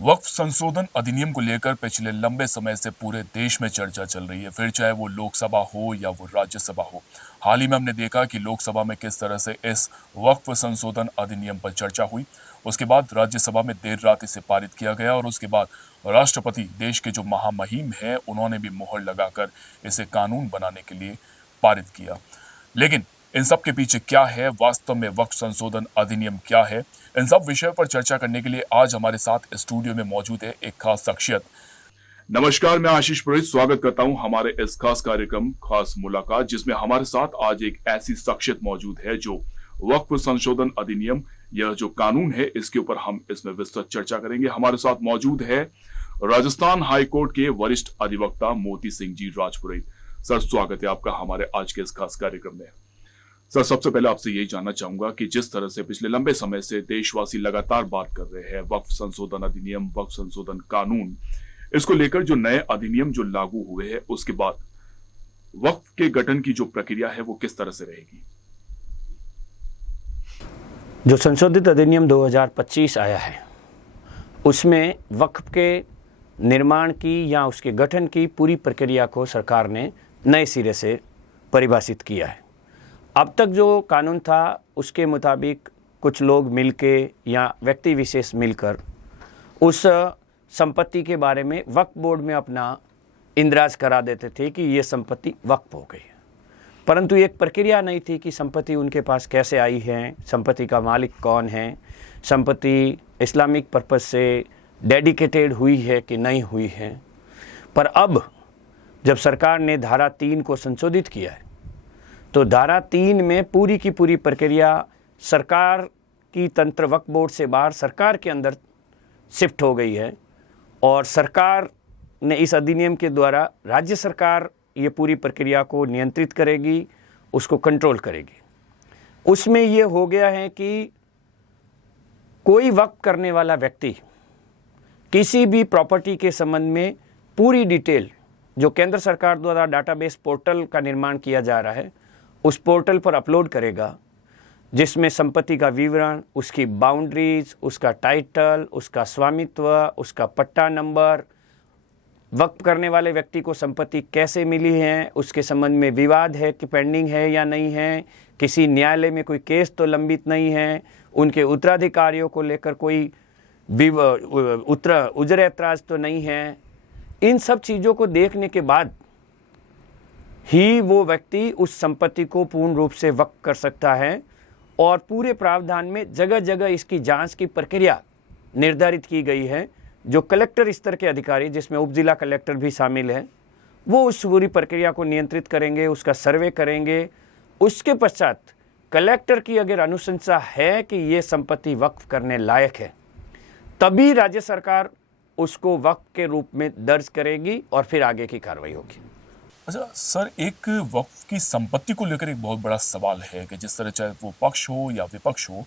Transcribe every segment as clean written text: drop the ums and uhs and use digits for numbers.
वक्फ संशोधन अधिनियम को लेकर पिछले लंबे समय से पूरे देश में चर्चा चल रही है, फिर चाहे वो लोकसभा हो या वो राज्यसभा हो। हाल ही में हमने देखा कि लोकसभा में किस तरह से इस वक्फ संशोधन अधिनियम पर चर्चा हुई। उसके बाद राज्यसभा में देर रात इसे पारित किया गया और उसके बाद राष्ट्रपति, देश के जो महामहिम हैं, उन्होंने भी मुहर लगाकर इसे कानून बनाने के लिए पारित किया। लेकिन इन सब के पीछे क्या है, वास्तव में वक्फ संशोधन अधिनियम क्या है, इन सब विषयों पर चर्चा करने के लिए आज हमारे साथ स्टूडियो में मौजूद है एक खास शख्सियत। नमस्कार, मैं आशीष पुरोहित स्वागत करता हूं हमारे इस खास कार्यक्रम खास मुलाकात, जिसमें हमारे साथ आज एक ऐसी शख्सियत मौजूद है जो वक्फ संशोधन अधिनियम, यह जो कानून है, इसके ऊपर हम इसमें विस्तृत चर्चा करेंगे। हमारे साथ मौजूद है राजस्थान हाई कोर्ट के वरिष्ठ अधिवक्ता मोती सिंह जी राजपुरोहित। सर, स्वागत है आपका हमारे आज के इस खास कार्यक्रम में। सर, सबसे पहले आपसे यही जानना चाहूंगा कि जिस तरह से पिछले लंबे समय से देशवासी लगातार बात कर रहे हैं वक्फ संशोधन अधिनियम, वक्फ संशोधन कानून, इसको लेकर जो नए अधिनियम जो लागू हुए हैं, उसके बाद वक्फ के गठन की जो प्रक्रिया है वो किस तरह से रहेगी? जो संशोधित अधिनियम 2025 आया है, उसमें वक्फ के निर्माण की या उसके गठन की पूरी प्रक्रिया को सरकार ने नए सिरे से परिभाषित किया है। अब तक जो कानून था उसके मुताबिक कुछ लोग मिलके या व्यक्ति विशेष मिलकर उस संपत्ति के बारे में वक्फ बोर्ड में अपना इंदराज करा देते थे कि ये संपत्ति वक्फ हो गई है, परंतु एक प्रक्रिया नहीं थी कि संपत्ति उनके पास कैसे आई है, संपत्ति का मालिक कौन है, संपत्ति इस्लामिक पर्पस से डेडिकेटेड हुई है कि नहीं हुई है। पर अब जब सरकार ने धारा 3 को संशोधित किया है, तो धारा 3 में पूरी की पूरी प्रक्रिया सरकार की तंत्र वक्फ बोर्ड से बाहर सरकार के अंदर शिफ्ट हो गई है और सरकार ने इस अधिनियम के द्वारा राज्य सरकार ये पूरी प्रक्रिया को नियंत्रित करेगी, उसको कंट्रोल करेगी। उसमें ये हो गया है कि कोई वक्फ करने वाला व्यक्ति किसी भी प्रॉपर्टी के संबंध में पूरी डिटेल जो केंद्र सरकार द्वारा डाटाबेस पोर्टल का निर्माण किया जा रहा है, उस पोर्टल पर अपलोड करेगा, जिसमें संपत्ति का विवरण, उसकी बाउंड्रीज, उसका टाइटल, उसका स्वामित्व, उसका पट्टा नंबर, वक्फ करने वाले व्यक्ति को संपत्ति कैसे मिली है, उसके संबंध में विवाद है कि पेंडिंग है या नहीं है, किसी न्यायालय में कोई केस तो लंबित नहीं है, उनके उत्तराधिकारियों को लेकर कोई उजर ऐतराज तो नहीं है। इन सब चीज़ों को देखने के बाद ही वो व्यक्ति उस संपत्ति को पूर्ण रूप से वक्फ कर सकता है और पूरे प्रावधान में जगह जगह इसकी जांच की प्रक्रिया निर्धारित की गई है। जो कलेक्टर स्तर के अधिकारी, जिसमें उप जिला कलेक्टर भी शामिल है, वो उस पूरी प्रक्रिया को नियंत्रित करेंगे, उसका सर्वे करेंगे। उसके पश्चात कलेक्टर की अगर अनुशंसा है कि ये संपत्ति वक्फ करने लायक है, तभी राज्य सरकार उसको वक्फ के रूप में दर्ज करेगी और फिर आगे की कार्रवाई होगी। अच्छा सर, एक वक्फ की संपत्ति को लेकर एक बहुत बड़ा सवाल है कि जिस तरह चाहे वो पक्ष हो या विपक्ष हो,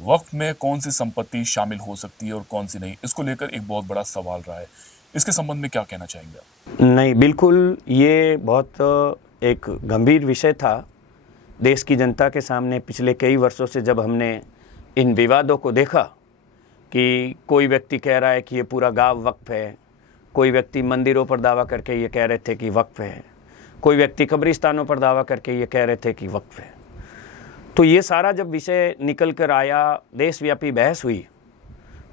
वक्फ में कौन सी संपत्ति शामिल हो सकती है और कौन सी नहीं, इसको लेकर एक बहुत बड़ा सवाल रहा है। इसके संबंध में क्या कहना चाहेंगे आप? नहीं, बिल्कुल ये बहुत एक गंभीर विषय था देश की जनता के सामने। पिछले कई वर्षों से जब हमने इन विवादों को देखा कि कोई व्यक्ति कह रहा है कि ये पूरा गांव वक्फ है, कोई व्यक्ति मंदिरों पर दावा करके ये कह रहे थे कि वक्फ है, कोई व्यक्ति कब्रिस्तानों पर दावा करके ये कह रहे थे कि वक्फ है, तो ये सारा जब विषय निकल कर आया, देशव्यापी बहस हुई,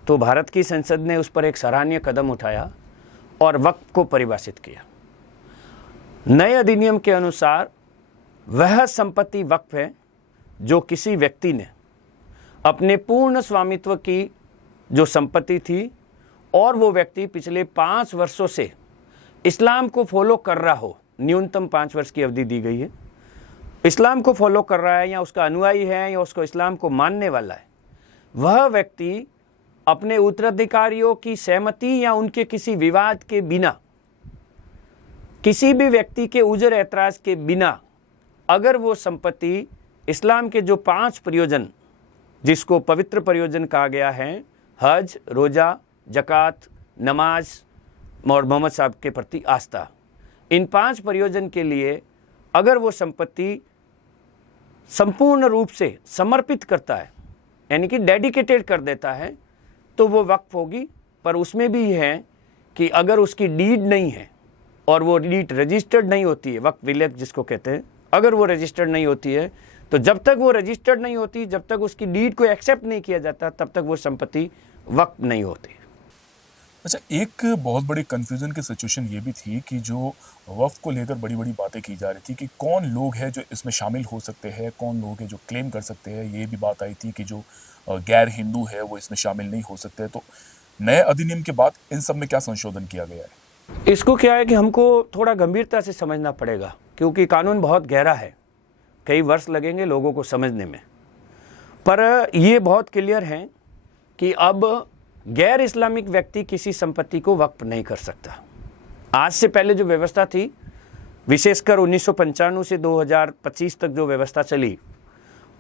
तो भारत की संसद ने उस पर एक सराहनीय कदम उठाया और वक्फ को परिभाषित किया। नए अधिनियम के अनुसार वह संपत्ति वक्फ है जो किसी व्यक्ति ने अपने पूर्ण स्वामित्व की जो संपत्ति थी और वो व्यक्ति पिछले 5 वर्षों से इस्लाम को फॉलो कर रहा हो, न्यूनतम 5 वर्ष की अवधि दी गई है, इस्लाम को फॉलो कर रहा है या उसका अनुयायी है या उसको इस्लाम को मानने वाला है, वह व्यक्ति अपने उत्तराधिकारियों की सहमति या उनके किसी विवाद के बिना, किसी भी व्यक्ति के उजर ऐतराज के बिना, अगर वो संपत्ति इस्लाम के जो 5 प्रयोजन, जिसको पवित्र प्रयोजन कहा गया है, हज, रोज़ा, ज़कात, नमाज और मोहम्मद साहब के प्रति आस्था, इन 5 प्रयोजन के लिए अगर वो संपत्ति संपूर्ण रूप से समर्पित करता है, यानी कि डेडिकेटेड कर देता है, तो वो वक्फ होगी पर उसमें भी है कि अगर उसकी डीड नहीं है और वो डीड रजिस्टर्ड नहीं होती है, वक्फ विलेज जिसको कहते हैं, अगर वो रजिस्टर्ड नहीं होती है तो जब तक वो रजिस्टर्ड नहीं होती, जब तक उसकी डीड को एक्सेप्ट नहीं किया जाता, तब तक वो संपत्ति वक्फ नहीं होती। अच्छा, एक बहुत बड़ी कंफ्यूजन की सिचुएशन ये भी थी कि जो वक्फ को लेकर बड़ी बड़ी बातें की जा रही थी कि कौन लोग हैं जो इसमें शामिल हो सकते हैं, कौन लोग हैं जो क्लेम कर सकते हैं। ये भी बात आई थी कि जो गैर हिंदू है वो इसमें शामिल नहीं हो सकते। तो नए अधिनियम के बाद इन सब में क्या संशोधन किया गया है? इसको क्या है कि हमको थोड़ा गंभीरता से समझना पड़ेगा, क्योंकि कानून बहुत गहरा है, कई वर्ष लगेंगे लोगों को समझने में। पर ये बहुत क्लियर है कि अब गैर इस्लामिक व्यक्ति किसी संपत्ति को वक्फ नहीं कर सकता। आज से पहले जो व्यवस्था थी, विशेषकर 1995 से 2025 तक जो व्यवस्था चली,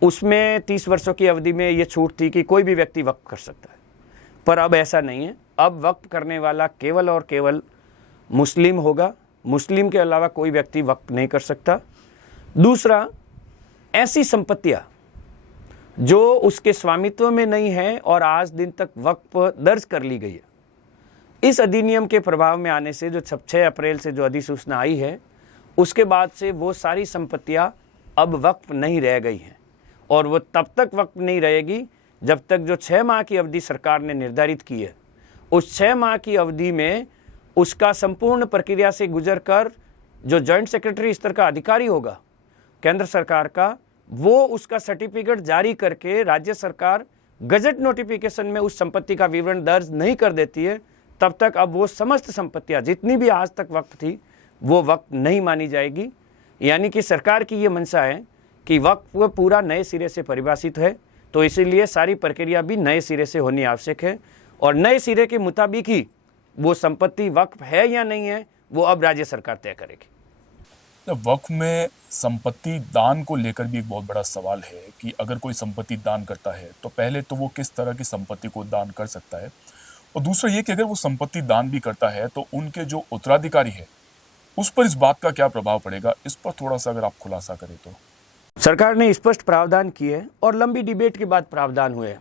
उसमें 30 वर्षों की अवधि में ये छूट थी कि कोई भी व्यक्ति वक्फ कर सकता है। पर अब ऐसा नहीं है। अब वक्फ करने वाला केवल और केवल मुस्लिम होगा। मुस्लिम के अलावा कोई व्यक्ति वक्फ नहीं कर सकता। दूसरा, ऐसी संपत्तियां जो उसके स्वामित्व में नहीं है और आज दिन तक वक्फ दर्ज कर ली गई है, इस अधिनियम के प्रभाव में आने से जो 6 अप्रैल से जो अधिसूचना आई है, उसके बाद से वो सारी संपत्तियां अब वक्फ नहीं रह गई हैं। और वो तब तक वक्फ नहीं रहेगी जब तक जो 6 माह की अवधि सरकार ने निर्धारित की है, उस 6 माह की अवधि में उसका संपूर्ण प्रक्रिया से गुजर कर जो जॉइंट सेक्रेटरी स्तर का अधिकारी होगा केंद्र सरकार का, वो उसका सर्टिफिकेट जारी करके राज्य सरकार गजट नोटिफिकेशन में उस संपत्ति का विवरण दर्ज नहीं कर देती है, तब तक अब वो समस्त संपत्तियां जितनी भी आज तक वक्फ थी वो वक्फ नहीं मानी जाएगी। यानी कि सरकार की ये मंशा है कि वक्फ पूरा नए सिरे से परिभाषित है, तो इसीलिए सारी प्रक्रिया भी नए सिरे से होनी आवश्यक है और नए सिरे के मुताबिक ही वो संपत्ति वक्फ है या नहीं है वो अब राज्य सरकार तय करेगी। वक्फ में संपत्ति दान को लेकर भी एक बहुत बड़ा सवाल है कि अगर कोई संपत्ति दान करता है तो पहले तो वो किस तरह की संपत्ति को दान कर सकता है, और दूसरा ये कि अगर वो संपत्ति दान भी करता है तो उनके जो उत्तराधिकारी है उस पर इस बात का क्या प्रभाव पड़ेगा, इस पर थोड़ा सा अगर आप खुलासा करें तो। सरकार ने स्पष्ट प्रावधान किए और लंबी डिबेट के बाद प्रावधान हुए।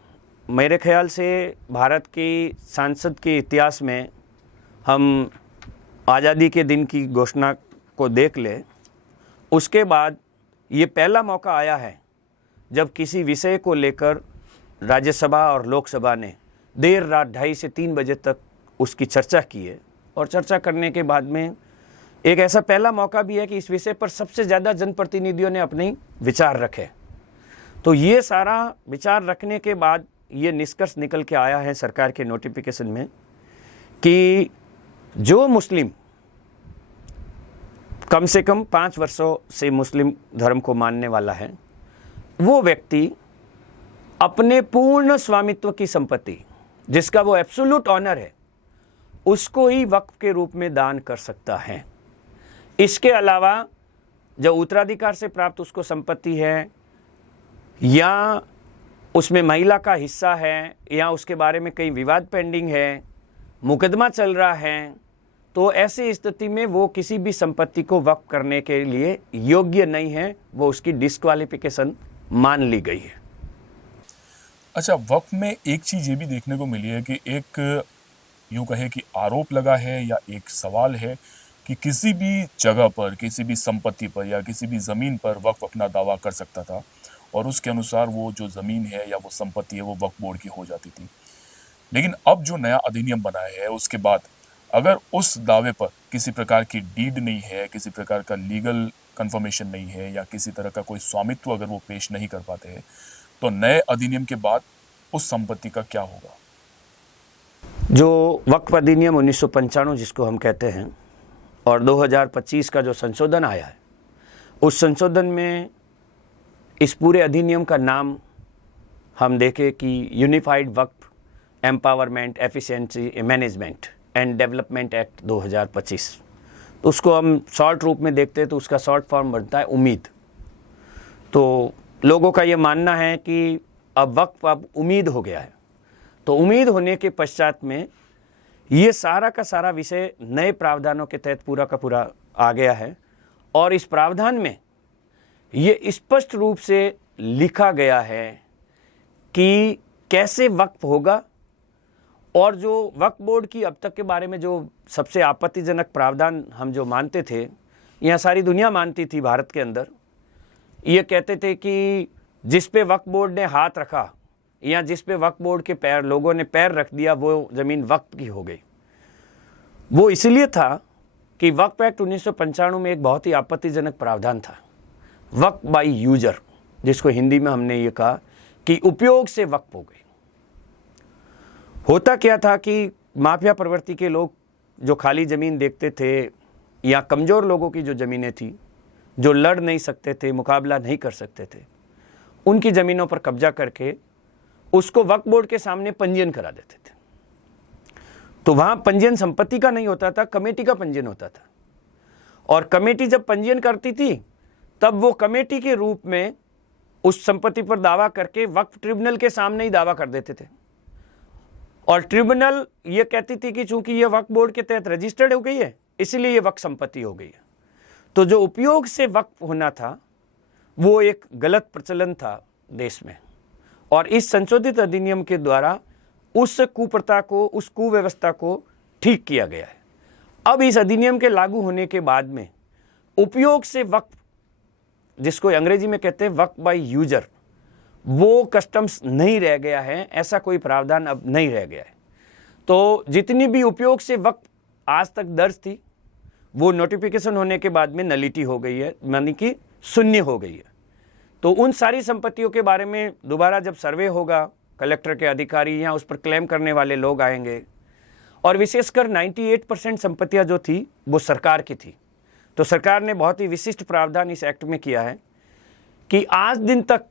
मेरे ख्याल से भारत की संसद के इतिहास में हम आज़ादी के दिन की घोषणा को देख ले, उसके बाद ये पहला मौका आया है जब किसी विषय को लेकर राज्यसभा और लोकसभा ने देर रात 2:30 से 3 बजे तक उसकी चर्चा की है। और चर्चा करने के बाद में एक ऐसा पहला मौका भी है कि इस विषय पर सबसे ज़्यादा जनप्रतिनिधियों ने अपने विचार रखे। तो ये सारा विचार रखने के बाद ये निष्कर्ष निकल के आया है सरकार के नोटिफिकेशन में कि जो मुस्लिम कम से कम 5 वर्षों से मुस्लिम धर्म को मानने वाला है, वो व्यक्ति अपने पूर्ण स्वामित्व की संपत्ति जिसका वो एब्सोल्यूट ऑनर है, उसको ही वक्फ के रूप में दान कर सकता है। इसके अलावा जो उत्तराधिकार से प्राप्त उसको संपत्ति है या उसमें महिला का हिस्सा है या उसके बारे में कई विवाद पेंडिंग है, मुकदमा चल रहा है, तो ऐसी स्थिति में वो किसी भी संपत्ति को वक्फ करने के लिए योग्य नहीं है, वो उसकी डिस्क्वालिफिकेशन मान ली गई है। अच्छा, वक्फ में एक चीज़ ये भी देखने को मिली है कि एक यूँ कहे कि आरोप लगा है या एक सवाल है कि किसी भी जगह पर, किसी भी संपत्ति पर या किसी भी ज़मीन पर वक्फ अपना दावा कर सकता था और उसके अनुसार वो जो ज़मीन है या वो संपत्ति है वो वक्फ बोर्ड की हो जाती थी। लेकिन अब जो नया अधिनियम बनाया है उसके बाद अगर उस दावे पर किसी प्रकार की डीड नहीं है, किसी प्रकार का लीगल कंफर्मेशन नहीं है या किसी तरह का कोई स्वामित्व अगर वो पेश नहीं कर पाते हैं, तो नए अधिनियम के बाद उस संपत्ति का क्या होगा? जो वक्फ अधिनियम 1995 जिसको हम कहते हैं और 2025 का जो संशोधन आया है, उस संशोधन में इस पूरे अधिनियम का नाम हम देखें कि unified Waqf empowerment efficiency management and development act 2025, तो उसको हम शॉर्ट रूप में देखते हैं तो उसका शॉर्ट फॉर्म बनता है उम्मीद। तो लोगों का ये मानना है कि अब वक्फ अब उम्मीद हो गया है। तो उम्मीद होने के पश्चात में ये सारा का सारा विषय नए प्रावधानों के तहत पूरा का पूरा आ गया है और इस प्रावधान में ये स्पष्ट रूप से लिखा गया है कि कैसे वक्फ होगा और जो वक्फ बोर्ड की अब तक के बारे में जो सबसे आपत्तिजनक प्रावधान हम जो मानते थे, यहाँ सारी दुनिया मानती थी भारत के अंदर, ये कहते थे कि जिस पे वक्फ बोर्ड ने हाथ रखा या जिस पे वक्फ बोर्ड के लोगों ने पैर रख दिया वो ज़मीन वक्फ की हो गई। वो इसलिए था कि वक्फ एक्ट 1995 में एक बहुत ही आपत्तिजनक प्रावधान था, वक्फ बाई यूजर, जिसको हिंदी में हमने ये कहा कि उपयोग से वक्फ हो गई। होता क्या था कि माफिया प्रवृत्ति के लोग जो खाली ज़मीन देखते थे या कमज़ोर लोगों की जो ज़मीनें थी, जो लड़ नहीं सकते थे, मुकाबला नहीं कर सकते थे, उनकी ज़मीनों पर कब्जा करके उसको वक्फ बोर्ड के सामने पंजीयन करा देते थे। तो वहाँ पंजीयन संपत्ति का नहीं होता था, कमेटी का पंजीयन होता था। और कमेटी जब पंजीयन करती थी तब वो कमेटी के रूप में उस संपत्ति पर दावा करके वक्फ ट्रिब्यूनल के सामने ही दावा कर देते थे। और ट्रिब्यूनल ये कहती थी कि चूंकि ये वक्फ बोर्ड के तहत रजिस्टर्ड हो गई है इसलिए ये वक्फ संपत्ति हो गई है। तो जो उपयोग से वक्फ होना था वो एक गलत प्रचलन था देश में, और इस संशोधित अधिनियम के द्वारा उस कुप्रथा को, उस कुव्यवस्था को ठीक किया गया है। अब इस अधिनियम के लागू होने के बाद में उपयोग से वक्फ, जिसको अंग्रेजी में कहते हैं वक्फ बाय यूजर, वो कस्टम्स नहीं रह गया है, ऐसा कोई प्रावधान अब नहीं रह गया है। तो जितनी भी उपयोग से वक्फ आज तक दर्ज थी वो नोटिफिकेशन होने के बाद में नलिटी हो गई है, यानी कि शून्य हो गई है। तो उन सारी संपत्तियों के बारे में दोबारा जब सर्वे होगा, कलेक्टर के अधिकारी या उस पर क्लेम करने वाले लोग आएंगे, और विशेषकर 98% संपत्तियां जो थी वो सरकार की थी। तो सरकार ने बहुत ही विशिष्ट प्रावधान इस एक्ट में किया है कि आज दिन तक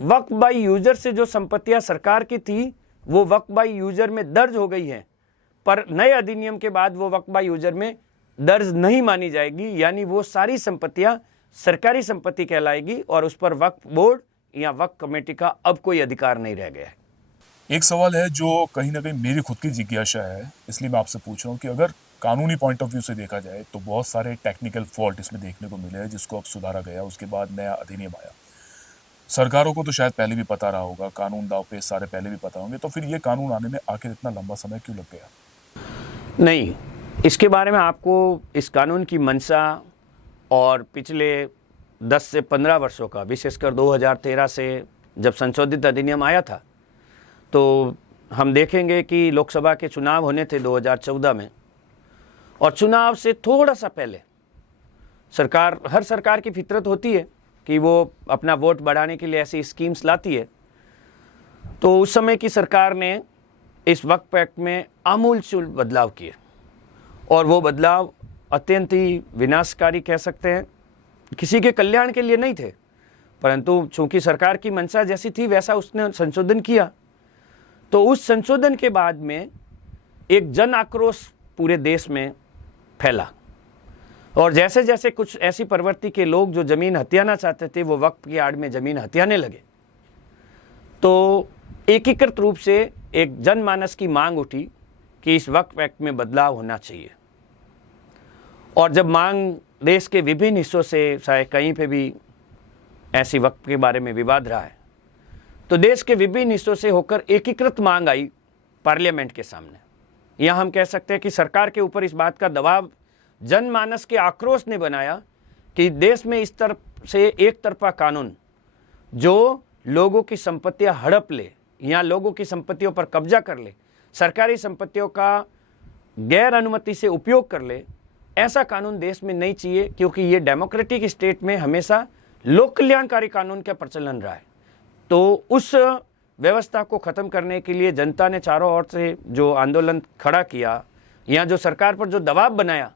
वक्फ बाई यूजर से जो संपत्तियां सरकार की थी वो वक्फ बाई यूजर में दर्ज हो गई हैं, पर नए अधिनियम के बाद वो वक्फ बाई यूजर में दर्ज नहीं मानी जाएगी, यानी वो सारी संपत्तियां सरकारी संपत्ति कहलाएगी और उस पर वक्फ बोर्ड या वक्फ कमेटी का अब कोई अधिकार नहीं रह गया है। एक सवाल है जो कहीं ना कहीं मेरी खुद की जिज्ञासा है, इसलिए मैं आपसे पूछ रहा हूँ कि अगर कानूनी पॉइंट ऑफ व्यू से देखा जाए तो बहुत सारे टेक्निकल फॉल्ट इसमें देखने को मिले हैं, जिसको अब सुधारा गया, उसके बाद नया अधिनियम आया। सरकारों को तो शायद पहले भी पता रहा होगा, कानून दाव पेच सारे पहले भी पता होंगे, तो फिर ये कानून आने में आखिर इतना लंबा समय क्यों लग गया? नहीं, इसके बारे में आपको इस कानून की मंशा और पिछले 10 से 15 वर्षों का, विशेषकर 2013 से जब संशोधित अधिनियम आया था, तो हम देखेंगे कि लोकसभा के चुनाव होने थे 2014 में, और चुनाव से थोड़ा सा पहले हर सरकार की फितरत होती है कि वो अपना वोट बढ़ाने के लिए ऐसी स्कीम्स लाती है। तो उस समय की सरकार ने इस वक्फ एक्ट में आमूलचूल बदलाव किए, और वो बदलाव अत्यंत ही विनाशकारी कह सकते हैं, किसी के कल्याण के लिए नहीं थे, परंतु चूंकि सरकार की मंशा जैसी थी वैसा उसने संशोधन किया। तो उस संशोधन के बाद में एक जन आक्रोश पूरे देश में फैला, और जैसे जैसे कुछ ऐसी प्रवृत्ति के लोग जो ज़मीन हथियाना चाहते थे वो वक्फ की आड़ में ज़मीन हथियाने लगे। तो एकीकृत रूप से एक जनमानस की मांग उठी कि इस वक्फ एक्ट में बदलाव होना चाहिए। और जब मांग देश के विभिन्न हिस्सों से, शायद कहीं पे भी ऐसी वक्फ के बारे में विवाद रहा है, तो देश के विभिन्न हिस्सों से होकर एकीकृत मांग आई पार्लियामेंट के सामने। यहाँ हम कह सकते हैं कि सरकार के ऊपर इस बात का दबाव जनमानस के आक्रोश ने बनाया कि देश में इस तरफ से एक तरफा कानून जो लोगों की संपत्तियां हड़प ले या लोगों की संपत्तियों पर कब्जा कर ले, सरकारी संपत्तियों का गैर अनुमति से उपयोग कर ले, ऐसा कानून देश में नहीं चाहिए, क्योंकि ये डेमोक्रेटिक स्टेट में हमेशा लोक कल्याणकारी कानून का प्रचलन रहा है। तो उस व्यवस्था को ख़त्म करने के लिए जनता ने चारों ओर से जो आंदोलन खड़ा किया या जो सरकार पर जो दबाव बनाया,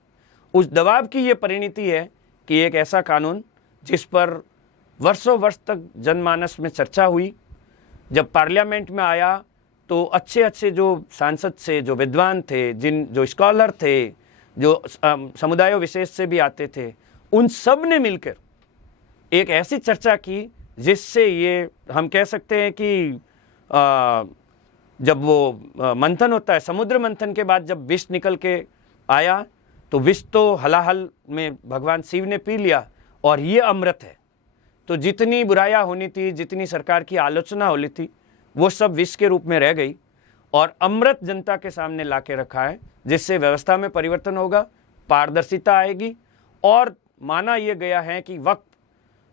उस दबाव की ये परिणति है कि एक ऐसा कानून जिस पर वर्षों वर्ष तक जनमानस में चर्चा हुई, जब पार्लियामेंट में आया तो अच्छे अच्छे जो सांसद से, जो विद्वान थे, जो स्कॉलर थे, जो समुदायों विशेष से भी आते थे, उन सब ने मिलकर एक ऐसी चर्चा की जिससे ये हम कह सकते हैं कि जब वो मंथन होता है, समुद्र मंथन के बाद जब विष निकल के आया तो विष तो हलाहल में भगवान शिव ने पी लिया और ये अमृत है। तो जितनी बुराइयां होनी थी, जितनी सरकार की आलोचना होनी थी, वो सब विष के रूप में रह गई और अमृत जनता के सामने ला के रखा है, जिससे व्यवस्था में परिवर्तन होगा, पारदर्शिता आएगी और माना यह गया है कि वक्त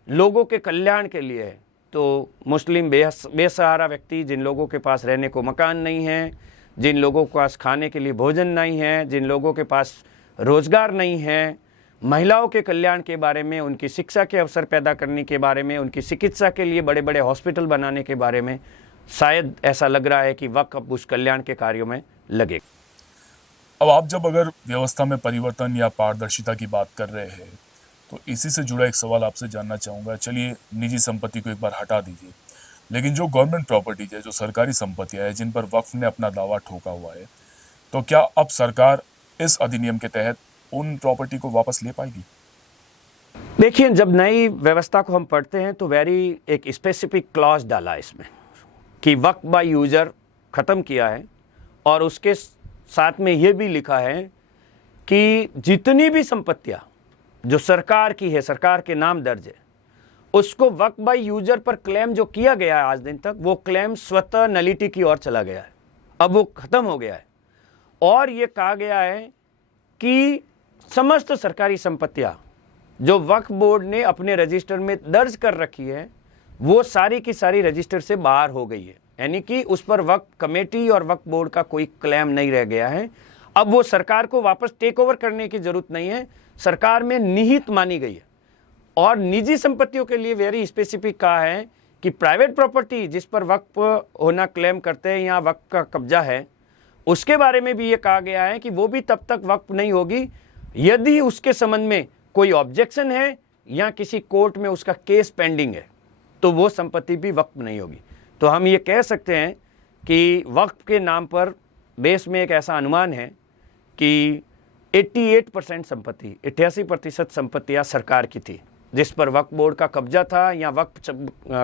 लोगों के कल्याण के लिए है। तो मुस्लिम बेसहारा व्यक्ति, जिन लोगों के पास रहने को मकान नहीं है, जिन लोगों के पास खाने के लिए भोजन नहीं है, जिन लोगों के पास रोजगार नहीं है, महिलाओं के कल्याण के बारे में, उनकी शिक्षा के अवसर पैदा करने के बारे में, उनकी चिकित्सा के लिए बड़े बड़े हॉस्पिटल बनाने के बारे में शायद ऐसा लग रहा है कि वक्त अब उस कल्याण के कार्यों में लगे। अब आप जब अगर व्यवस्था में परिवर्तन या पारदर्शिता की बात कर रहे हैं तो इसी से जुड़ा एक सवाल आपसे जानना चाहूँगा। चलिए निजी संपत्ति को एक बार हटा दीजिए, लेकिन जो गवर्नमेंट प्रॉपर्टीज है, जो सरकारी संपत्तियाँ हैं जिन पर वक्फ ने अपना दावा ठोका हुआ है, तो क्या अब सरकार इस अधिनियम के तहत उन प्रॉपर्टी को वापस ले पाएगी? देखिए, जब नई व्यवस्था को हम पढ़ते हैं तो वेरी एक स्पेसिफिक क्लॉज डाला है इसमें कि वक्फ बाय यूजर ख़त्म किया है और उसके साथ में ये भी लिखा है कि जितनी भी संपत्तियाँ जो सरकार की है, सरकार के नाम दर्ज है, उसको वक्फ बाय यूजर पर क्लेम जो किया गया है आज दिन तक, वो क्लेम स्वतः नलिटी की ओर चला गया है, अब वो ख़त्म हो गया है। और ये कहा गया है कि समस्त सरकारी संपत्तियाँ जो वक्फ बोर्ड ने अपने रजिस्टर में दर्ज कर रखी है, वो सारी की सारी रजिस्टर से बाहर हो गई है, यानी कि उस पर वक्फ कमेटी और वक्फ बोर्ड का कोई क्लेम नहीं रह गया है। अब वो सरकार को वापस टेक ओवर करने की जरूरत नहीं है, सरकार में निहित मानी गई है। और निजी संपत्तियों के लिए वेरी स्पेसिफिक कहा है कि प्राइवेट प्रॉपर्टी जिस पर वक्फ होना क्लेम करते हैं या वक्फ का कब्जा है, उसके बारे में भी ये कहा गया है कि वो भी तब तक वक्फ नहीं होगी यदि उसके संबंध में कोई ऑब्जेक्शन है या किसी कोर्ट में उसका केस पेंडिंग है, तो वो संपत्ति भी वक्फ नहीं होगी। तो हम ये कह सकते हैं कि वक्फ के नाम पर देश में एक ऐसा अनुमान है कि 88% संपत्ति, 88% संपत्तियाँ सरकार की थी जिस पर वक्फ बोर्ड का कब्जा था या वक्फ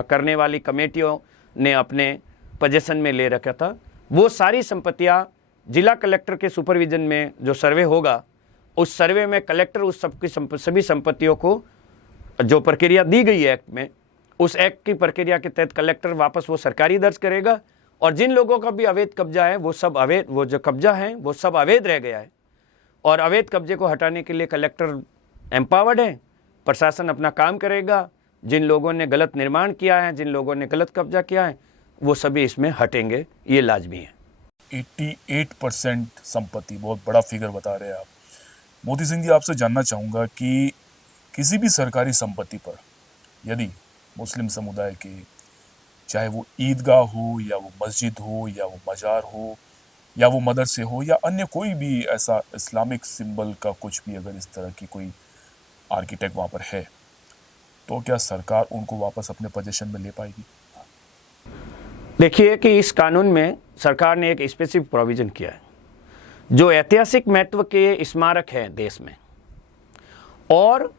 करने वाली कमेटियों ने अपने पोजीशन में ले रखा था। वो सारी संपत्तियाँ जिला कलेक्टर के सुपरविजन में जो सर्वे होगा, उस सर्वे में कलेक्टर उस सभी संपत्तियों को जो प्रक्रिया दी गई है एक्ट में, उस एक्ट की प्रक्रिया के तहत कलेक्टर वापस वो सरकारी दर्ज करेगा और जिन लोगों का भी अवैध कब्जा है वो सब अवैध, वो जो कब्जा है वो सब अवैध रह गया है और अवैध कब्जे को हटाने के लिए कलेक्टर एम्पावर्ड है, प्रशासन अपना काम करेगा। जिन लोगों ने गलत निर्माण किया है, जिन लोगों ने गलत कब्जा किया है, वो सभी इसमें हटेंगे, ये लाजमी है। 88% संपत्ति, बहुत बड़ा फिगर बता रहे हैं आप। मोदी सिंह जी, आपसे जानना चाहूँगा कि किसी भी सरकारी संपत्ति पर यदि मुस्लिम समुदाय के, चाहे वो ईदगाह हो या वो मस्जिद हो या वो मजार हो या वो मदरसे हो या अन्य कोई भी ऐसा इस्लामिक सिंबल का कुछ भी, अगर इस तरह की कोई आर्किटेक्ट वहाँ पर है, तो क्या सरकार उनको वापस अपने पोजीशन में ले पाएगी? देखिए कि इस कानून में सरकार ने एक स्पेसिफिक प्रोविजन किया है। जो ऐतिहासिक महत्व के स्मारक हैं देश में और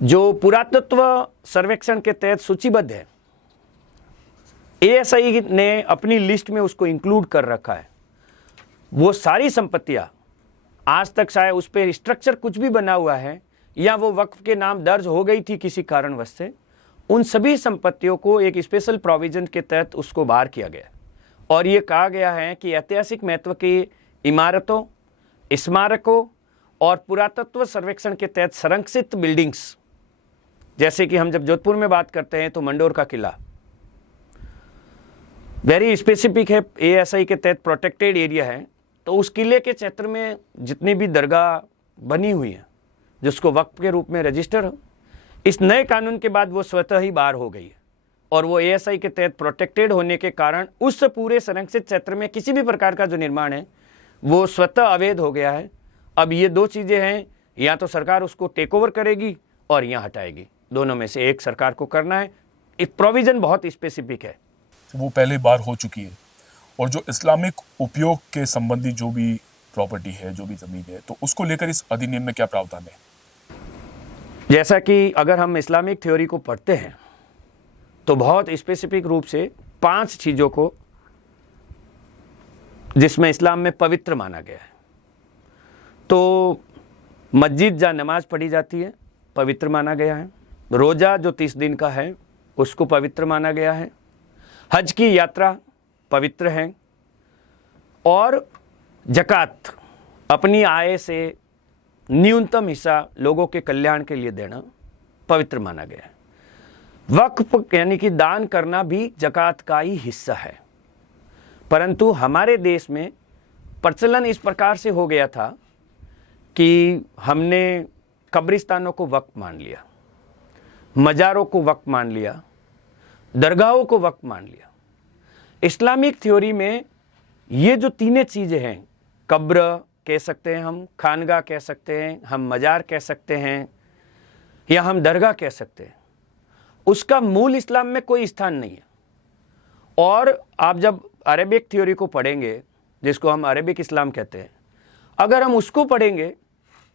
जो पुरातत्व सर्वेक्षण के तहत सूचीबद्ध है, ASI ने अपनी लिस्ट में उसको इंक्लूड कर रखा है। वो सारी संपत्तियां आज तक चाहे उस पर स्ट्रक्चर कुछ भी बना हुआ है या वो वक्फ के नाम दर्ज हो गई थी किसी कारणवश से, उन सभी संपत्तियों को एक स्पेशल प्रोविजन के तहत उसको बाहर किया गया और ये कहा गया है कि ऐतिहासिक महत्व की इमारतों, स्मारकों और पुरातत्व सर्वेक्षण के तहत संरक्षित बिल्डिंग्स, जैसे कि हम जब जोधपुर में बात करते हैं तो मंडोर का किला वेरी स्पेसिफिक है, ASI के तहत प्रोटेक्टेड एरिया है, तो उस किले के क्षेत्र में जितनी भी दरगाह बनी हुई है जिसको वक्फ के रूप में रजिस्टर हो, इस नए कानून के बाद वो स्वतः ही बाहर हो गई है और वो ASI के तहत प्रोटेक्टेड होने के कारण उस पूरे संरक्षित क्षेत्र में किसी भी प्रकार का जो निर्माण है वो स्वतः अवैध हो गया है। अब ये दो चीज़ें हैं, या तो सरकार उसको टेक ओवर करेगी और या हटाएगी, दोनों में से एक सरकार को करना है। एक प्रोविज़न बहुत स्पेसिफिक है, वो पहले बार हो चुकी है। और जो इस्लामिक उपयोग के संबंधी जो भी प्रॉपर्टी है, जो भी ज़मीन है, तो उसको लेकर इस अधिनियम में क्या प्रावधान है? जैसा कि अगर हम इस्लामिक थ्योरी को पढ़ते हैं तो बहुत स्पेसिफिक रूप से 5 चीज़ों को जिसमें इस्लाम में पवित्र माना गया है, तो मस्जिद जहाँ नमाज पढ़ी जाती है पवित्र माना गया है, रोज़ा जो 30 दिन का है उसको पवित्र माना गया है, हज की यात्रा पवित्र है, और ज़कात अपनी आय से न्यूनतम हिस्सा लोगों के कल्याण के लिए देना पवित्र माना गया है। वक्फ यानी कि दान करना भी ज़कात का ही हिस्सा है। परंतु हमारे देश में प्रचलन इस प्रकार से हो गया था कि हमने कब्रिस्तानों को वक्फ मान लिया, मज़ारों को वक्फ मान लिया, दरगाहों को वक्फ मान लिया। इस्लामिक थ्योरी में ये जो तीनों चीज़ें हैं, कब्र कह सकते हैं हम, खानगा कह सकते हैं हम, मज़ार कह सकते हैं या हम दरगाह कह सकते हैं, उसका मूल इस्लाम में कोई स्थान नहीं है। और आप जब अरेबिक थ्योरी को पढ़ेंगे, जिसको हम अरेबिक इस्लाम कहते हैं, अगर हम उसको पढ़ेंगे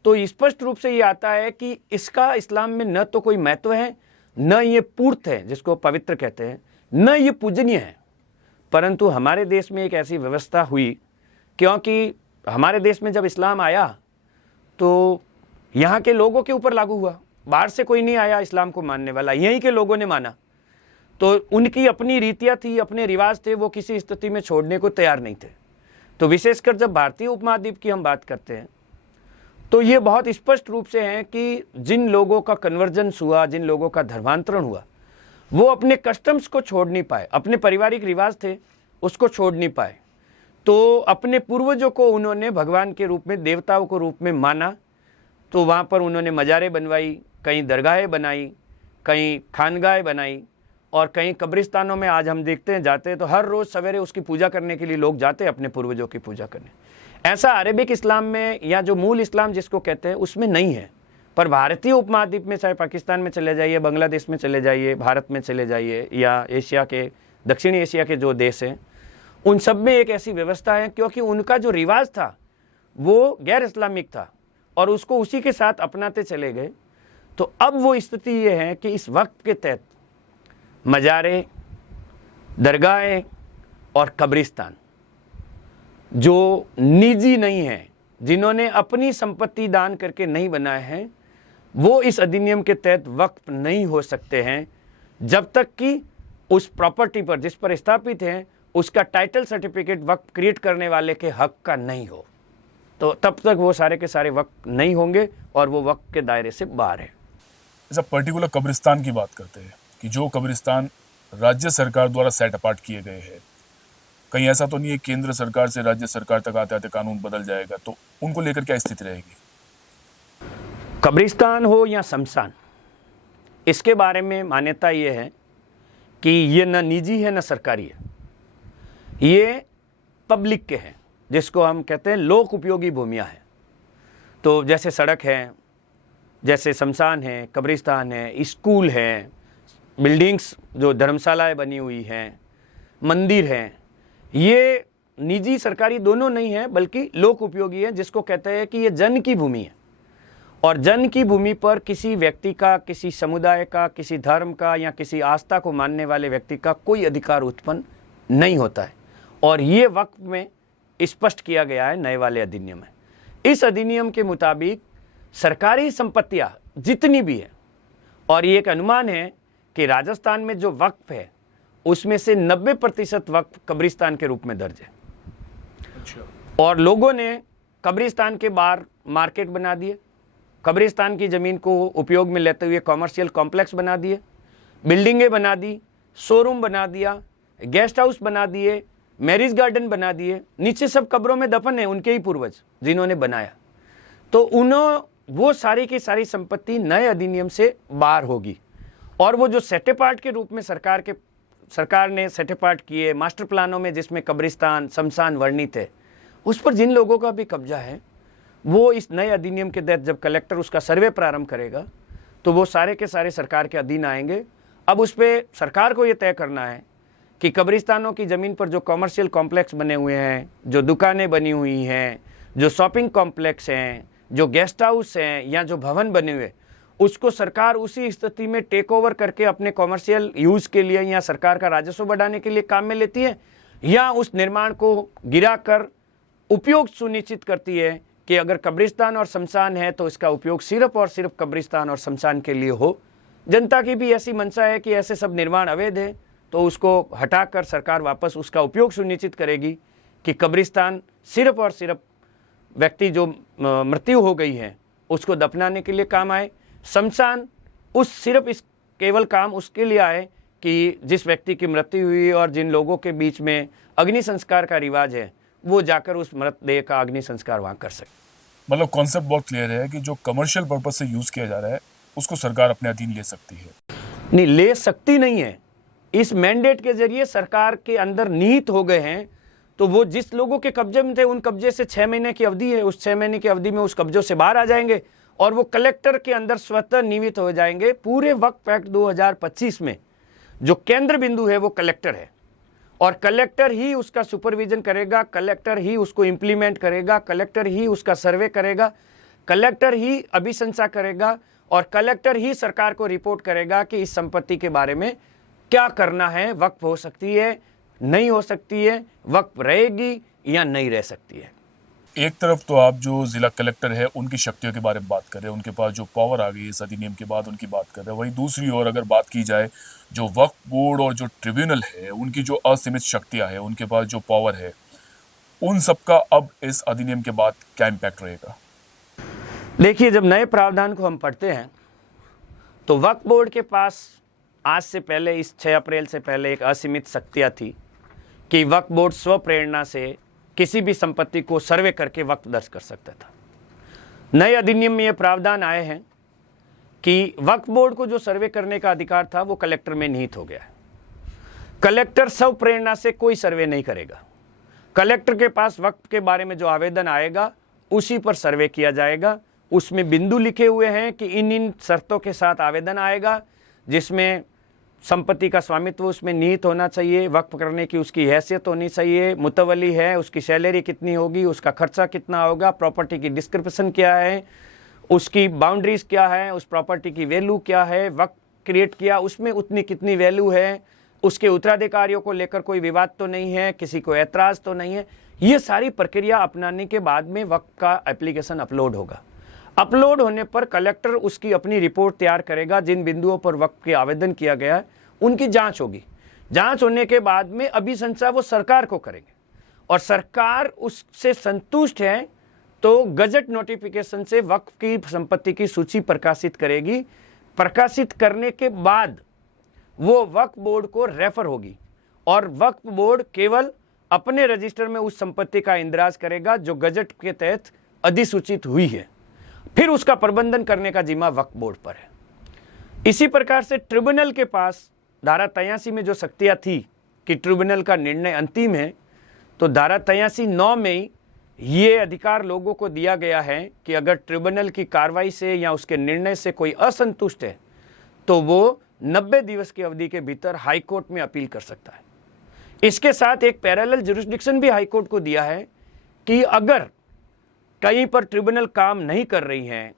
तो स्पष्ट रूप से ये आता है कि इसका इस्लाम में न तो कोई महत्व है, न ये पूर्त है जिसको पवित्र कहते हैं, न ये पूजनीय है। परंतु हमारे देश में एक ऐसी व्यवस्था हुई, क्योंकि हमारे देश में जब इस्लाम आया तो यहाँ के लोगों के ऊपर लागू हुआ, बाहर से कोई नहीं आया इस्लाम को मानने वाला, यहीं के लोगों ने माना। तो उनकी अपनी रीतियाँ थी, अपने रिवाज थे, वो किसी स्थिति में छोड़ने को तैयार नहीं थे। तो विशेषकर जब भारतीय उपमहाद्वीप की हम बात करते हैं तो ये बहुत स्पष्ट रूप से है कि जिन लोगों का कन्वर्जेंस हुआ, जिन लोगों का धर्मांतरण हुआ, वो अपने कस्टम्स को छोड़ नहीं पाए, अपने पारिवारिक रिवाज थे उसको छोड़ नहीं पाए। तो अपने पूर्वजों को उन्होंने भगवान के रूप में, देवताओं के रूप में माना। तो वहाँ पर उन्होंने मज़ारें बनवाई, कहीं दरगाहें बनाई, कहीं खानगाहें बनाई, और कहीं कब्रिस्तानों में आज हम देखते हैं, जाते हैं तो हर रोज़ सवेरे उसकी पूजा करने के लिए लोग जाते हैं, अपने पूर्वजों की पूजा करने। ऐसा अरेबिक इस्लाम में या जो मूल इस्लाम जिसको कहते हैं उसमें नहीं है। पर भारतीय उपमहाद्वीप में, चाहे पाकिस्तान में चले जाइए, बांग्लादेश में चले जाइए, भारत में चले जाइए, या एशिया के, दक्षिणी एशिया के जो देश हैं, उन सब में एक ऐसी व्यवस्था है, क्योंकि उनका जो रिवाज था वो गैर इस्लामिक था और उसको उसी के साथ अपनाते चले गए। तो अब वो स्थिति ये है कि इस वक्त के तहत मज़ारें, दरगाहें और कब्रिस्तान जो निजी नहीं हैं, जिन्होंने अपनी संपत्ति दान करके नहीं बनाए हैं, वो इस अधिनियम के तहत वक्फ नहीं हो सकते हैं जब तक कि उस प्रॉपर्टी पर जिस पर स्थापित हैं उसका टाइटल सर्टिफिकेट वक्फ क्रिएट करने वाले के हक का नहीं हो। तो तब तक वो सारे के सारे वक्फ नहीं होंगे और वो वक्फ के दायरे से बाहर है। ऐसा पर्टिकुलर कब्रिस्तान की बात करते हैं कि जो कब्रिस्तान राज्य सरकार द्वारा सेट अपार्ट किए गए हैं, कहीं ऐसा तो नहीं है केंद्र सरकार से राज्य सरकार तक आते आते कानून बदल जाएगा, तो उनको लेकर क्या स्थिति रहेगी? कब्रिस्तान हो या शमशान, इसके बारे में मान्यता ये है कि ये न निजी है न सरकारी है, ये पब्लिक के हैं, जिसको हम कहते हैं लोक उपयोगी भूमियाँ हैं। तो जैसे सड़क है, जैसे शमशान है, कब्रिस्तान है, स्कूल है, बिल्डिंग्स जो धर्मशालाएं बनी हुई हैं, मंदिर हैं, ये निजी सरकारी दोनों नहीं है बल्कि लोक उपयोगी है, जिसको कहते हैं कि ये जन की भूमि है। और जन की भूमि पर किसी व्यक्ति का, किसी समुदाय का, किसी धर्म का या किसी आस्था को मानने वाले व्यक्ति का कोई अधिकार उत्पन्न नहीं होता है। और ये वक्फ में स्पष्ट किया गया है नए वाले अधिनियम में। इस अधिनियम के मुताबिक सरकारी संपत्तियाँ जितनी भी है, और ये एक अनुमान है कि राजस्थान में जो वक्फ है उसमें से 90% वक्फ कब्रिस्तान के रूप में दर्ज है। अच्छा। और लोगों ने कब्रिस्तान के बाहर मार्केट बना दिए, कब्रिस्तान की ज़मीन को उपयोग में लेते हुए कॉमर्शियल कॉम्प्लेक्स बना दिए, बिल्डिंगें बना दी, शोरूम बना दिया, गेस्ट हाउस बना दिए, मैरिज गार्डन बना दिए। नीचे सब कब्रों में दफन है उनके ही पूर्वज जिन्होंने बनाया। तो वो सारी की सारी संपत्ति नए अधिनियम से बाहर होगी। और वो जो सेट अपार्ट के रूप में सरकार ने सेट अपार्ट किए मास्टर प्लानों में, जिसमें कब्रिस्तान, शमशान वर्णित है, उस पर जिन लोगों का भी कब्जा है, वो इस नए अधिनियम के तहत जब कलेक्टर उसका सर्वे प्रारंभ करेगा तो वो सारे के सारे सरकार के अधीन आएंगे। अब उस पर सरकार को ये तय करना है कि कब्रिस्तानों की ज़मीन पर जो कॉमर्शियल कॉम्प्लेक्स बने हुए हैं, जो दुकानें बनी हुई हैं, जो शॉपिंग कॉम्प्लेक्स हैं, जो गेस्ट हाउस हैं या जो भवन बने हुए, उसको सरकार उसी स्थिति में टेक ओवर करके अपने कॉमर्शियल यूज़ के लिए या सरकार का राजस्व बढ़ाने के लिए काम में लेती है, या उस निर्माण को गिराकर उपयोग सुनिश्चित करती है कि अगर कब्रिस्तान और शमशान है तो इसका उपयोग सिर्फ और सिर्फ कब्रिस्तान और शमशान के लिए हो। जनता की भी ऐसी मंशा है कि ऐसे सब निर्माण अवैध है, तो उसको हटाकर सरकार वापस उसका उपयोग सुनिश्चित करेगी कि कब्रिस्तान सिर्फ और सिर्फ व्यक्ति जो मृत्यु हो गई है उसको दफनाने के लिए काम आए, शमशान सिर्फ इस केवल काम उसके लिए आए कि जिस व्यक्ति की मृत्यु हुई और जिन लोगों के बीच में अग्नि संस्कार का रिवाज है वो जाकर उस मृतदेह का अग्नि संस्कार वहाँ कर सके। मतलब कॉन्सेप्ट बहुत क्लियर है कि जो कमर्शियल पर्पज से यूज किया जा रहा है उसको सरकार अपने अधीन ले सकती है। नहीं, ले सकती नहीं है। इस मैंडेट के जरिए सरकार के अंदर निहित हो गए हैं, तो वो जिस लोगों के कब्जे में थे उन कब्जे से 6 महीने की अवधि है, उस 6 महीने की अवधि में उस कब्जों से बाहर आ जाएंगे और वो कलेक्टर के अंदर स्वतः निहित हो जाएंगे। पूरे वक्फ एक्ट 2025 में जो केंद्र बिंदु है वो कलेक्टर है और कलेक्टर ही उसका सुपरविजन करेगा, कलेक्टर ही उसको इम्प्लीमेंट करेगा, कलेक्टर ही उसका सर्वे करेगा, कलेक्टर ही अभिशंसा करेगा और कलेक्टर ही सरकार को रिपोर्ट करेगा कि इस संपत्ति के बारे में क्या करना है, वक्फ हो सकती है, नहीं हो सकती है, वक्फ रहेगी या नहीं रह सकती है। एक तरफ तो आप जो जिला कलेक्टर है उनकी शक्तियों के बारे में बात कर रहे हैं, उनके पास जो पावर आ गई इस अधिनियम के बाद उनकी बात कर रहे हैं, वहीं दूसरी ओर अगर बात की जाए जो वक्फ बोर्ड और जो ट्रिब्यूनल है उनकी जो असीमित शक्तियां हैं, उनके पास जो पावर है, उन सबका अब इस अधिनियम के बाद क्या इम्पैक्ट रहेगा? देखिए, जब नए प्रावधान को हम पढ़ते हैं तो वक्फ बोर्ड के पास आज से पहले, इस 6 अप्रैल से पहले एक असीमित शक्तियाँ थी कि वक्फ बोर्ड स्व प्रेरणा से किसी भी संपत्ति को सर्वे करके वक्फ दर्ज कर सकता था। नए अधिनियम में ये प्रावधान आए हैं कि वक्फ बोर्ड को जो सर्वे करने का अधिकार था वो कलेक्टर में निहित हो गया है। कलेक्टर स्व प्रेरणा से कोई सर्वे नहीं करेगा। कलेक्टर के पास वक्फ के बारे में जो आवेदन आएगा उसी पर सर्वे किया जाएगा। उसमें बिंदु लिखे हुए हैं कि इन शर्तों के साथ आवेदन आएगा, जिसमें संपत्ति का स्वामित्व उसमें निहित होना चाहिए, वक्फ करने की उसकी हैसियत होनी चाहिए, मुतवली है, उसकी सैलरी कितनी होगी, उसका खर्चा कितना होगा, प्रॉपर्टी की डिस्क्रिप्शन क्या है, उसकी बाउंड्रीज क्या है, उस प्रॉपर्टी की वैल्यू क्या है, वक्फ क्रिएट किया उसमें उतनी कितनी वैल्यू है, उसके उत्तराधिकारियों को लेकर कोई विवाद तो नहीं है, किसी को ऐतराज़ तो नहीं है। ये सारी प्रक्रिया अपनाने के बाद में वक्फ का एप्लीकेशन अपलोड होगा। अपलोड होने पर कलेक्टर उसकी अपनी रिपोर्ट तैयार करेगा। जिन बिंदुओं पर वक्फ के आवेदन किया गया है उनकी जांच होगी। जांच होने के बाद में अभिशंसा वो सरकार को करेंगे और सरकार उससे संतुष्ट है तो गजट नोटिफिकेशन से वक्फ की संपत्ति की सूची प्रकाशित करेगी। प्रकाशित करने के बाद वो वक्फ बोर्ड को रेफर होगी और वक्फ बोर्ड केवल अपने रजिस्टर में उस संपत्ति का इंदराज करेगा जो गजट के तहत अधिसूचित हुई है। फिर उसका प्रबंधन करने का जिम्मा वक्फ बोर्ड पर है। इसी प्रकार से ट्रिब्यूनल के पास धारा 83 में जो शक्तियाँ थी कि ट्रिब्यूनल का निर्णय अंतिम है, तो धारा 83(9) में ही ये अधिकार लोगों को दिया गया है कि अगर ट्रिब्यूनल की कार्रवाई से या उसके निर्णय से कोई असंतुष्ट है तो वो 90 दिवस की अवधि के भीतर हाई कोर्ट में अपील कर सकता है। इसके साथ एक पैरेलल जुरिस्डिक्शन भी हाई कोर्ट को दिया है कि अगर कहीं पर ट्रिब्यूनल काम नहीं कर रही है,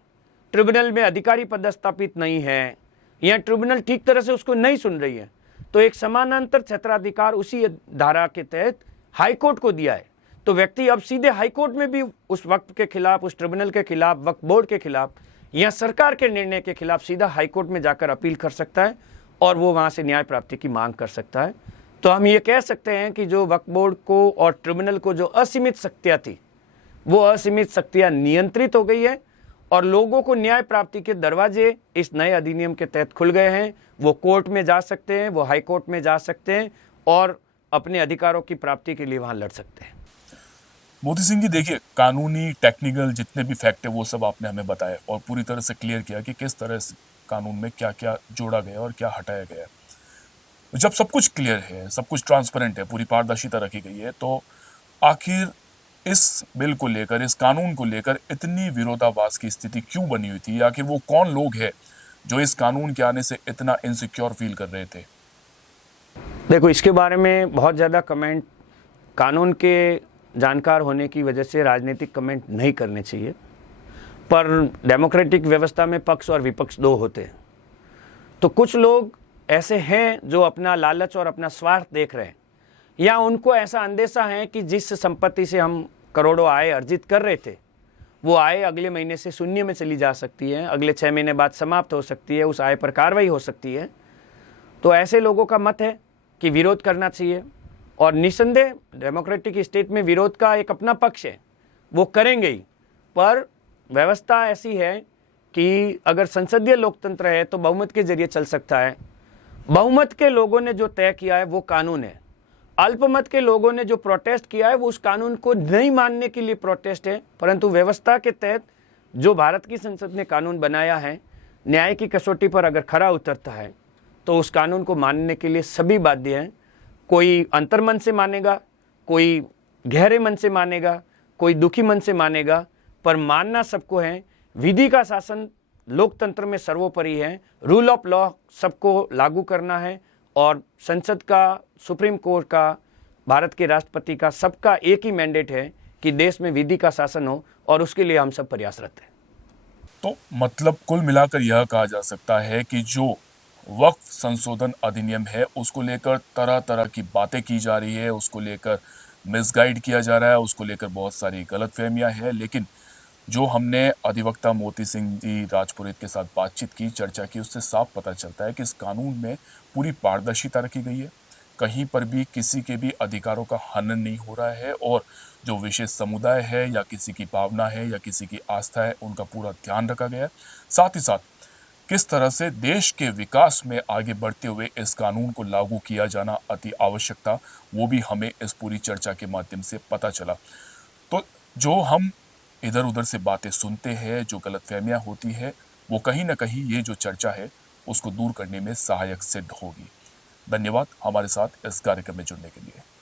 ट्रिब्यूनल में अधिकारी पदस्थापित नहीं है या ट्रिब्यूनल ठीक तरह से उसको नहीं सुन रही है, तो एक समानांतर क्षेत्राधिकार उसी धारा के तहत हाई कोर्ट को दिया है। तो व्यक्ति अब सीधे हाई कोर्ट में भी उस वक्त के खिलाफ, उस ट्रिब्यूनल के खिलाफ, वक्फ बोर्ड के खिलाफ या सरकार के निर्णय के खिलाफ सीधा हाई कोर्ट में जाकर अपील कर सकता है और वो वहाँ से न्याय प्राप्ति की मांग कर सकता है। तो हम ये कह सकते हैं कि जो वक्फ बोर्ड को और ट्रिब्यूनल को जो असीमित शक्तियाँ थी वो असीमित शक्तियाँ नियंत्रित हो गई है और लोगों को न्याय प्राप्ति के दरवाजे इस नए अधिनियम के तहत खुल गए हैं। वो कोर्ट में जा सकते हैं, वो हाई कोर्ट में जा सकते हैं और अपने अधिकारों की प्राप्ति के लिए वहाँ लड़ सकते हैं। मोदी सिंह जी, देखिए, कानूनी टेक्निकल जितने भी फैक्ट है वो सब आपने हमें बताया और पूरी तरह से क्लियर किया कि किस तरह से कानून में क्या क्या जोड़ा गया और क्या हटाया गया। जब सब कुछ क्लियर है, सब कुछ ट्रांसपेरेंट है, पूरी पारदर्शिता रखी गई है, तो आखिर इस बिल को लेकर, इस कानून को लेकर इतनी विरोधाभास की स्थिति क्यों बनी हुई थी? आखिर वो कौन लोग हैं जो इस कानून के आने से इतना इनसिक्योर फील कर रहे थे? देखो, इसके बारे में बहुत ज़्यादा कमेंट कानून के जानकार होने की वजह से राजनीतिक कमेंट नहीं करने चाहिए, पर डेमोक्रेटिक व्यवस्था में पक्ष और विपक्ष दो होते हैं। तो कुछ लोग ऐसे हैं जो अपना लालच और अपना स्वार्थ देख रहे हैं या उनको ऐसा अंदेशा है कि जिस संपत्ति से हम करोड़ों आय अर्जित कर रहे थे वो आय अगले महीने से शून्य में चली जा सकती है, अगले 6 महीने बाद समाप्त हो सकती है, उस आय पर कार्रवाई हो सकती है। तो ऐसे लोगों का मत है कि विरोध करना चाहिए और निसंदेह डेमोक्रेटिक स्टेट में विरोध का एक अपना पक्ष है, वो करेंगे ही। पर व्यवस्था ऐसी है कि अगर संसदीय लोकतंत्र है तो बहुमत के जरिए चल सकता है। बहुमत के लोगों ने जो तय किया है वो कानून है। अल्पमत के लोगों ने जो प्रोटेस्ट किया है वो उस कानून को नहीं मानने के लिए प्रोटेस्ट है। परंतु व्यवस्था के तहत जो भारत की संसद ने कानून बनाया है, न्याय की कसौटी पर अगर खरा उतरता है तो उस कानून को मानने के लिए सभी बाध्य हैं। कोई अंतर्मन से मानेगा, कोई गहरे मन से मानेगा, कोई दुखी मन से मानेगा, पर मानना सबको है। विधि का शासन लोकतंत्र में सर्वोपरि है। रूल ऑफ लॉ सबको लागू करना है और संसद का, सुप्रीम कोर्ट का, भारत के राष्ट्रपति का, सबका एक ही मैंडेट है कि देश में विधि का शासन हो और उसके लिए हम सब प्रयासरत हैं। तो मतलब कुल मिलाकर यह कहा जा सकता है कि जो वक्फ संशोधन अधिनियम है उसको लेकर तरह तरह की बातें की जा रही है, उसको लेकर मिसगाइड किया जा रहा है, उसको लेकर बहुत सारी गलतफहमियां हैं। लेकिन जो हमने अधिवक्ता मोती सिंह जी राजपुरोहित के साथ बातचीत की, चर्चा की, उससे साफ पता चलता है कि इस कानून में पूरी पारदर्शिता रखी गई है। कहीं पर भी किसी के भी अधिकारों का हनन नहीं हो रहा है और जो विशेष समुदाय है या किसी की भावना है या किसी की आस्था है, उनका पूरा ध्यान रखा गया है। साथ ही साथ किस तरह से देश के विकास में आगे बढ़ते हुए इस कानून को लागू किया जाना अति आवश्यक था, वो भी हमें इस पूरी चर्चा के माध्यम से पता चला। तो जो हम इधर उधर से बातें सुनते हैं, जो गलतफहमियां होती है, वो कहीं ना कहीं ये जो चर्चा है उसको दूर करने में सहायक सिद्ध होगी। धन्यवाद हमारे साथ इस कार्यक्रम में जुड़ने के लिए।